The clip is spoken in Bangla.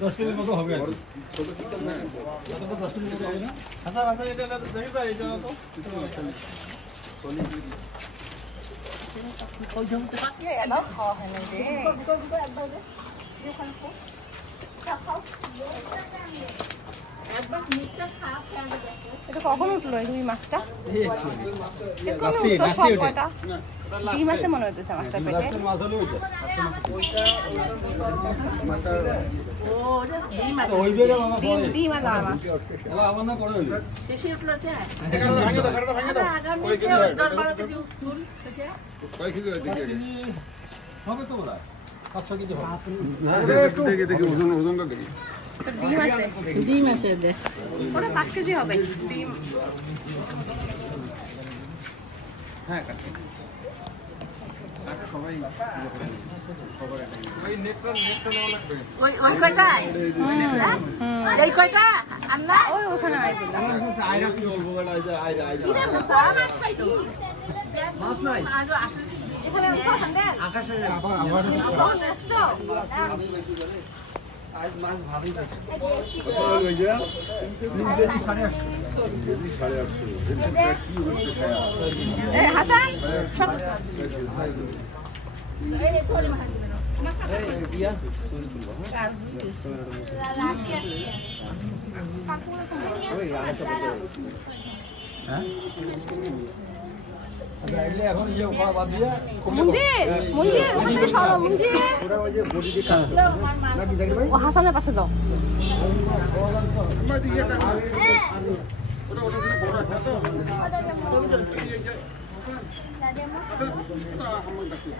10 কেজির মতো হবে আর কি। কতটা 10 কেজির মতো হবে না? আচ্ছা আচ্ছা এটা দেখি তো এইটা তো ওই জমছে পাকে এলাও খাওয়া হয় না রে একবার মুখটা খারাপ হয়ে গেছে এটা কখন উঠলো এই মাছটা রাত্রি কটা ডিম আছে মনে হইতেছে মাছটা পেটে রাত্রির মাছ হলো ওইটা ও ওটা ডিম আছে ওই বেলা মামা ডিম আর মাছ এলা আমার না পড়ে হইলো শেষে উঠলো এটা ভাঙে দাও খারাটা ভাঙে দাও আগামী 10-12 কেজি ফুল থেকে কয় কেজি হয় দেখি আগে হবে তো ওরা 500 কেজি হবে না দেখি দেখি ওজনটা দেখি ডিম আছে দেখ ওটা 5 কেজি হবে ডিম হ্যাঁ কাটতে সবাই ওই নেটটা নেওয়া লাগবে ওই কয়টা এই কয়টা আল্লাহ ওই ওখানে আইছিল আইরা ছিল অল্প বেলা আইরা এটা মাছ খাইতো মাছ নাই আজ আসলে এখানে ওখানে আকাশে আবার আজ মাছ ভালোই আছে কত হলো যা 3 কেজি 850 কেজি 850 কি হচ্ছে খায়া এ হাসান এই থোড়ি মাছ এই দিয়া চুরি করব হ্যাঁ আচ্ছা এলে এখন ইয়ে করা বাদ দিয়া মুঞ্জি ওখানে সরো মুঞ্জি ওরা ওই যে বডি দিয়ে কাজ নাকি জাকির ভাই ও হাসানের পাশে যাও আমার দিকে একটা ওটা ওটা বড় আছে তো ওটা আমার কাছে